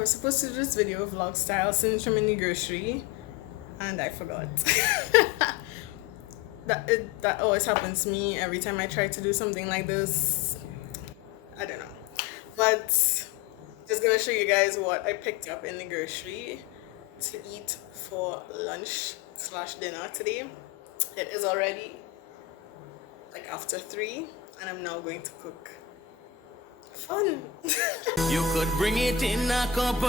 I was supposed to do this video vlog style since I'm in the grocery and I forgot. That always happens to me every time I try to do something like this. I don't know. But just gonna show you guys what I picked up in the grocery to eat for lunch / dinner today. It is already like after 3 and I'm now going to cook. Fun. You could bring it in a cup,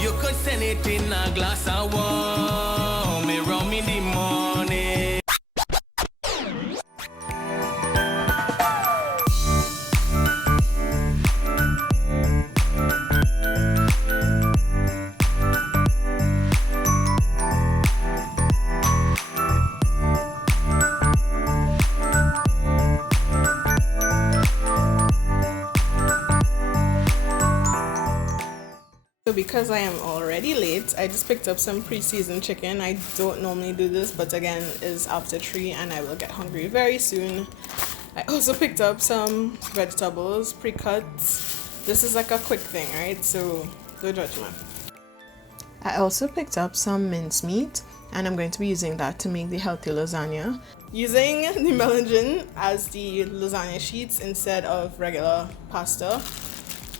you could send it in a glass of warm, me rum in the morning. So because I am already late, I just picked up some pre-seasoned chicken. I don't normally do this, but again, it's after 3 and I will get hungry very soon. I also picked up some vegetables, pre-cut. This is like a quick thing, right? So don't judge me. I also picked up some mincemeat and I'm going to be using that to make the healthy lasagna. Using the melangin as the lasagna sheets instead of regular pasta,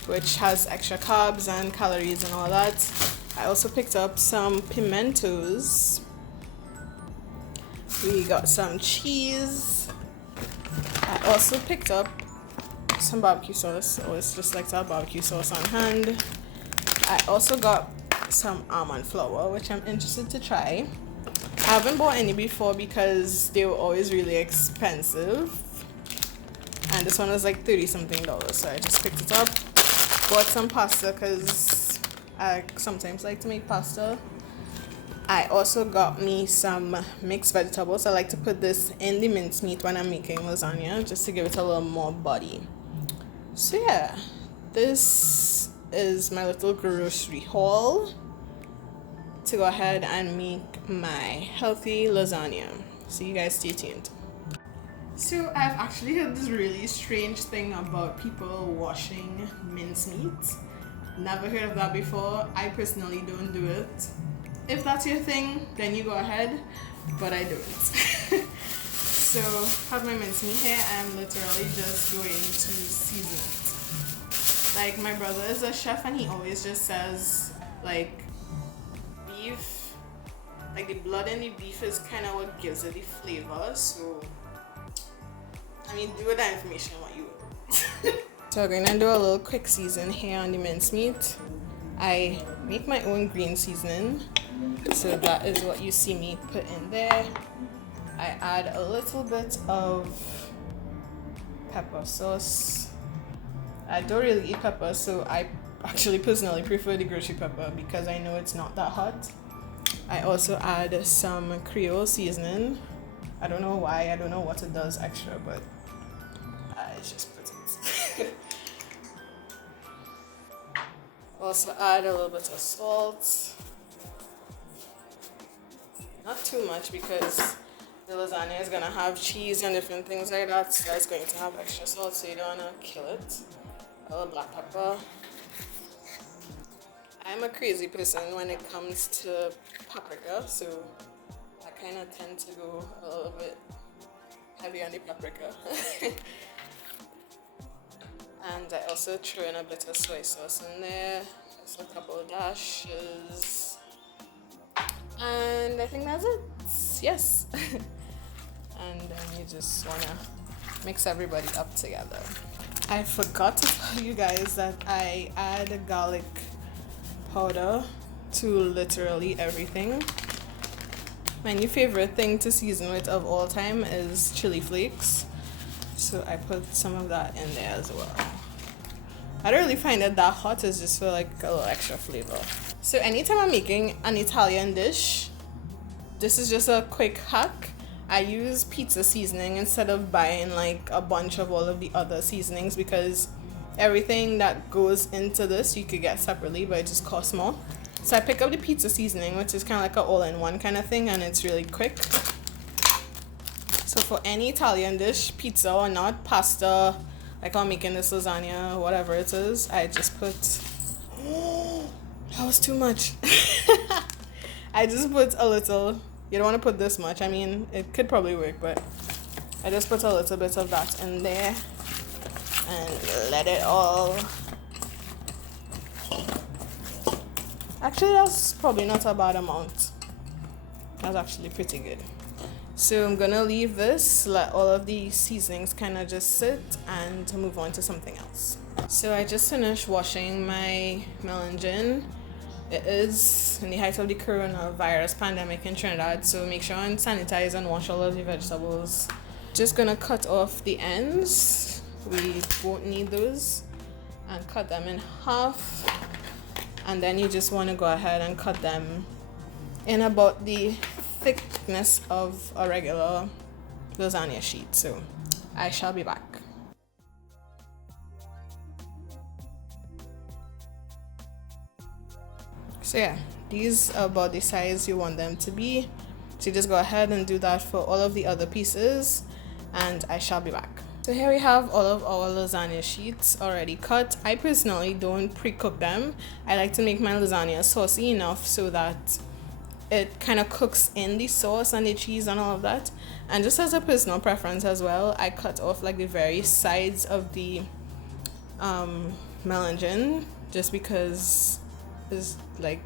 which has extra carbs and calories and all that. I also picked up some pimentos. We got some cheese. I also picked up some barbecue sauce. I always just like to have barbecue sauce on hand. I also got some almond flour, which I'm interested to try. I haven't bought any before because they were always really expensive. And this one was like $30 something, so I just picked it up. Bought some pasta because I sometimes like to make pasta. I also got me some mixed vegetables. I like to put this in the mincemeat when I'm making lasagna just to give it a little more body. So yeah, this is my little grocery haul to go ahead and make my healthy lasagna. So you guys stay tuned. So I've actually heard this really strange thing about people washing mincemeat. Never heard of that before. I personally don't do it. If that's your thing, then you go ahead, but I don't. So have my mincemeat here. I'm literally just going to season it. Like my brother is a chef and he always just says like beef, like the blood in the beef is kind of what gives it the flavor. So I mean, do with that information what you will. So we're gonna do a little quick season here on the mincemeat. I make my own green seasoning, so that is what you see me put in there. I add a little bit of pepper sauce. I don't really eat pepper, so I actually personally prefer the grocery pepper because I know it's not that hot. I also add some Creole seasoning. I don't know why, I don't know what it does extra, but I just put it. Also add a little bit of salt. Not too much because the lasagna is gonna have cheese and different things like that, so it's going to have extra salt, so you don't wanna kill it. A little black pepper. I'm a crazy person when it comes to paprika, so I kind of tend to go a little bit heavy on the paprika. And I also throw in a bit of soy sauce in there, just a couple of dashes, and I think that's it. Yes. And then you just want to mix everybody up together. I forgot to tell you guys that I add garlic powder to literally everything. My new favorite thing to season with of all time is chili flakes, so I put some of that in there as well. I don't really find it that hot, it's just for like a little extra flavor. So anytime I'm making an Italian dish, this is just a quick hack. I use pizza seasoning instead of buying like a bunch of all of the other seasonings because everything that goes into this you could get separately, but it just costs more. So I pick up the pizza seasoning, which is kind of like an all-in-one kind of thing, and it's really quick. So for any Italian dish, pizza or not, pasta, like I'm making this lasagna, whatever it is, I just put That was too much. I just put a little. You don't want to put this much. I mean, it could probably work, but I just put a little bit of that in there and let it all. Actually, that's probably not a bad amount. That's actually pretty good. So I'm gonna leave this, let all of the seasonings kind of just sit and move on to something else. So I just finished washing my melon. It is in the height of the coronavirus pandemic in Trinidad, so make sure and sanitize and wash all of the vegetables. Just gonna cut off the ends. We won't need those, and cut them in half. And then you just want to go ahead and cut them in about the thickness of a regular lasagna sheet. So I shall be back. So yeah, these are about the size you want them to be. So you just go ahead and do that for all of the other pieces, and I shall be back. So here we have all of our lasagna sheets already cut. I personally don't pre-cook them. I like to make my lasagna saucy enough so that it kind of cooks in the sauce and the cheese and all of that. And just as a personal preference as well, I cut off like the very sides of the melon just because it's like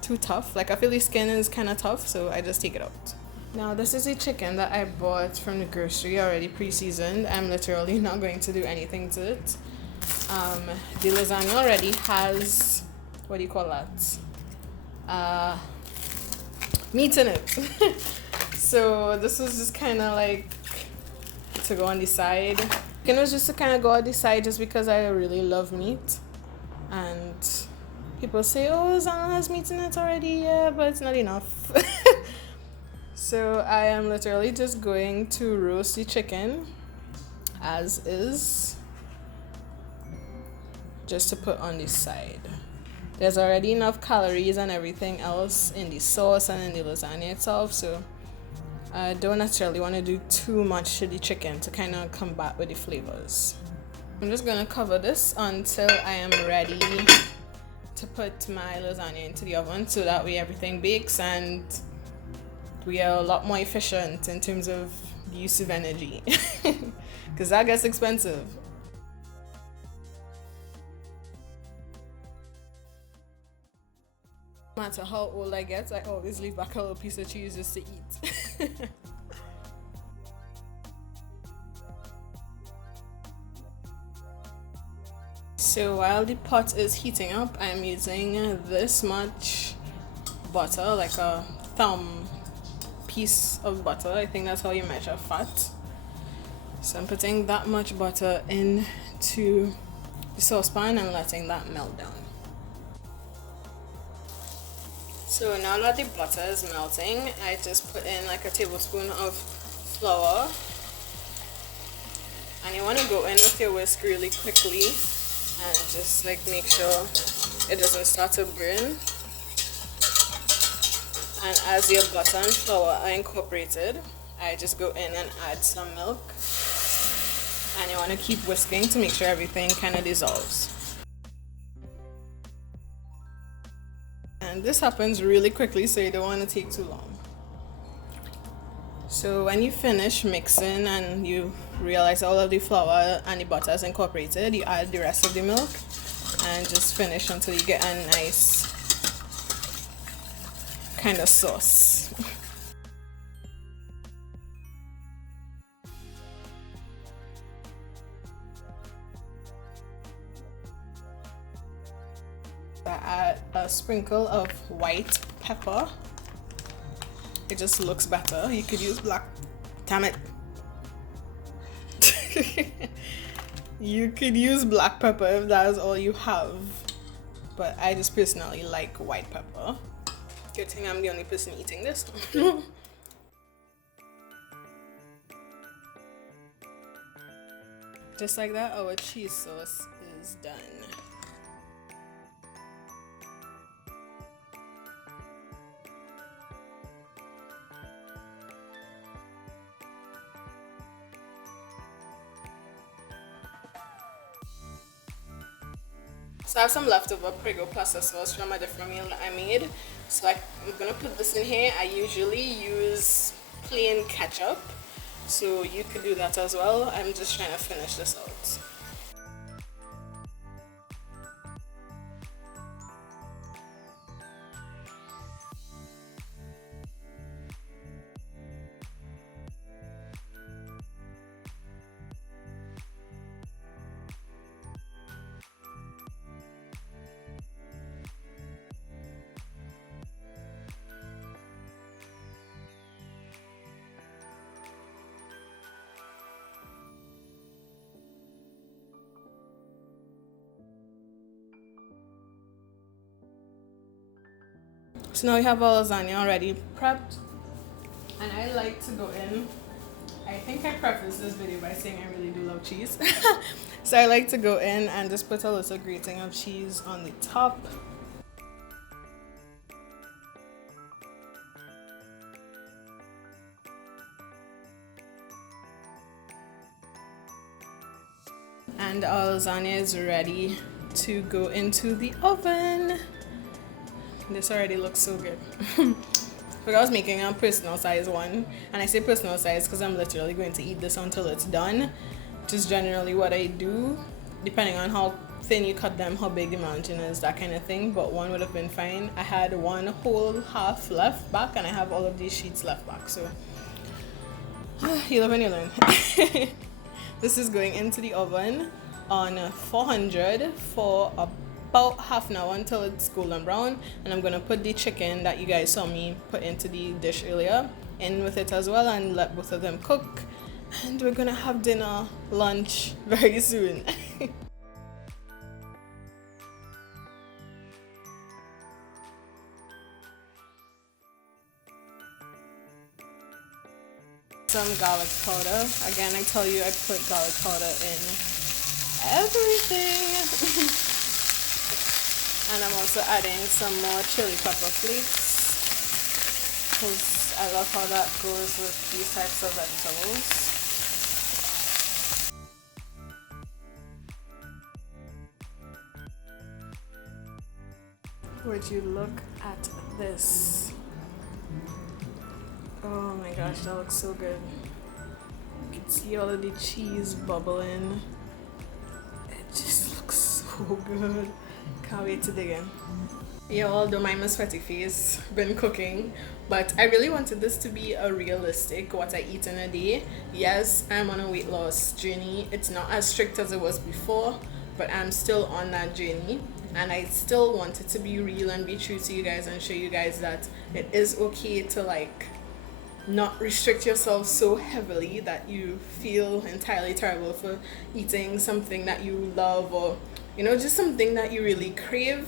too tough. Like I feel the skin is kind of tough, so I just take it out. Now this is a chicken that I bought from the grocery already pre-seasoned. I'm literally not going to do anything to it. The lasagna already has, what do you call that? Meat in it. So this was just kind of like to go on the side. It was just to kind of go on the side just because I really love meat. And people say, oh, lasagna has meat in it already. Yeah, but it's not enough. So I am literally just going to roast the chicken as is, just to put on the side. There's already enough calories and everything else in the sauce and in the lasagna itself, so I don't necessarily want to do too much to the chicken to kind of combat with the flavors. I'm just going to cover this until I am ready to put my lasagna into the oven, so that way everything bakes and we are a lot more efficient in terms of use of energy, because that gets expensive. No matter how old I get, I always leave back a little piece of cheese just to eat. So while the pot is heating up, I'm using this much butter, like a thumb piece of butter. I think that's how you measure fat. So I'm putting that much butter into the saucepan and letting that melt down. So now that the butter is melting, I just put in like a tablespoon of flour, and you want to go in with your whisk really quickly and just like make sure it doesn't start to burn. And as your butter and flour are incorporated, I just go in and add some milk. And you want to keep whisking to make sure everything kind of dissolves. And this happens really quickly, so you don't want to take too long. So when you finish mixing and you realize all of the flour and the butter is incorporated, you add the rest of the milk and just finish until you get a nice kind of sauce. I add a sprinkle of white pepper. It just looks better. You could use black. Damn it. You could use black pepper if that is all you have, but I just personally like white pepper. Good thing I'm the only person eating this. Just like that, our cheese sauce is done. So I have some leftover Prego pasta sauce from a different meal that I made. So I'm gonna put this in here. I usually use plain ketchup, so you could do that as well. I'm just trying to finish this out. So now we have our lasagna already prepped, and I like to go in. I think I prefaced this video by saying I really do love cheese. So I like to go in and just put a little grating of cheese on the top. And our lasagna is ready to go into the oven. This already looks so good. But I was making a personal size one, and I say personal size because I'm literally going to eat this until it's done, which is generally what I do, depending on how thin you cut them, how big the mountain is, that kind of thing. But one would have been fine. I had one whole half left back, and I have all of these sheets left back, so you live and you learn. This is going into the oven on 400 for about half an hour until it's golden brown, and I'm gonna put the chicken that you guys saw me put into the dish earlier in with it as well, and let both of them cook, and we're gonna have dinner, lunch very soon. Some garlic powder. Again, I tell you, I put garlic powder in everything. And I'm also adding some more chili pepper flakes, because I love how that goes with these types of vegetables. Would you look at this? Oh my gosh, that looks so good. You can see all of the cheese bubbling. It just looks so good. Can't wait to dig in. Y'all, don't mind my sweaty face, been cooking, but I really wanted this to be a realistic what I eat in a day. Yes, I'm on a weight loss journey. It's not as strict as it was before, but I'm still on that journey, and I still want it to be real and be true to you guys and show you guys that it is okay to like not restrict yourself so heavily that you feel entirely terrible for eating something that you love, or you know, just something that you really crave.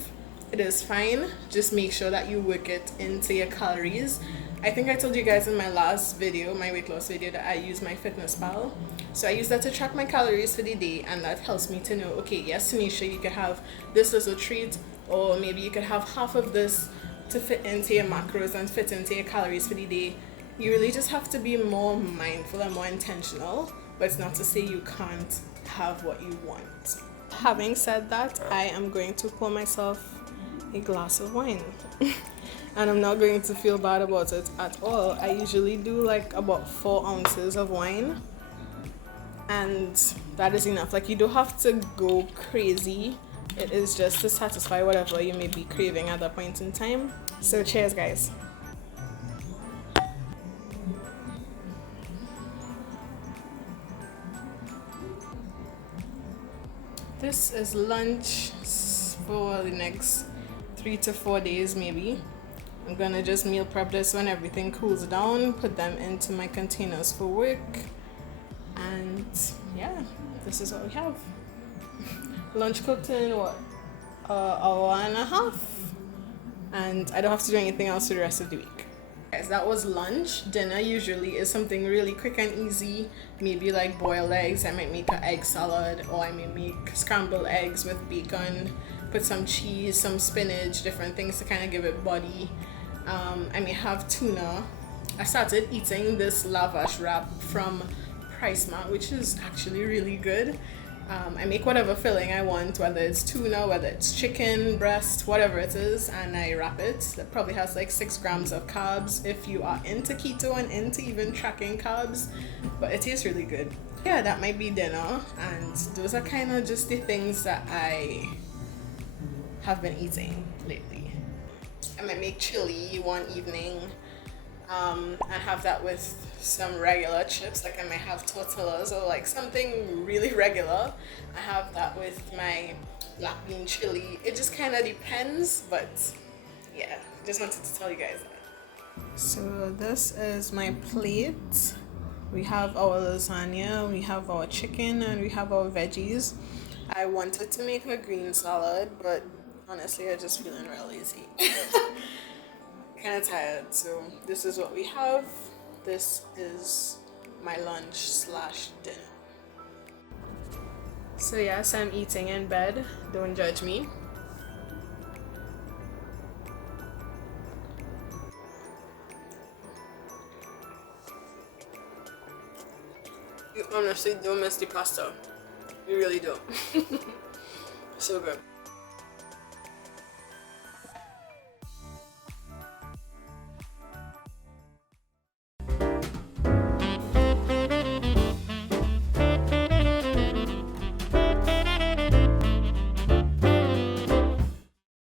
It is fine. Just make sure that you work it into your calories. I think I told you guys in my last video, my weight loss video, that I use my FitnessPal. So I use that to track my calories for the day, and that helps me to know, okay, yes, Nisha, you could have this little treat, or maybe you could have half of this to fit into your macros and fit into your calories for the day. You really just have to be more mindful and more intentional, but it's not to say you can't have what you want. Having said that, I am going to pour myself a glass of wine. And I'm not going to feel bad about it at all. I usually do like about 4 ounces of wine, and that is enough. Like, you don't have to go crazy. It is just to satisfy whatever you may be craving at that point in time. So cheers, guys. This is lunch for the next 3 to 4 days maybe. I'm gonna just meal prep this when everything cools down, put them into my containers for work, and yeah, this is what we have. Lunch cooked in what, hour and a half, and I don't have to do anything else for the rest of the week. Guys, that was lunch. Dinner usually is something really quick and easy, maybe like boiled eggs. I might make an egg salad, or I may make scrambled eggs with bacon, put some cheese, some spinach, different things to kind of give it body. I may have tuna. I started eating this lavash wrap from Price Mart, which is actually really good. I make whatever filling I want, whether it's tuna, whether it's chicken, breast, whatever it is, and I wrap it. That probably has like 6 grams of carbs if you are into keto and into even tracking carbs, but it tastes really good. Yeah, that might be dinner, and those are kind of just the things that I have been eating lately. I might make chili one evening and have that with some regular chips. Like I might have tortillas or like something really regular. I have that with my black bean chili. It just kind of depends, but yeah, just wanted to tell you guys that. So this is my plate. We have our lasagna, we have our chicken, and we have our veggies. I wanted to make a green salad, but honestly, I'm just feeling real lazy. Kind of tired, so this is what we have. This is my lunch / dinner. So yes, I'm eating in bed. Don't judge me. You honestly don't miss the pasta. You really don't. So good.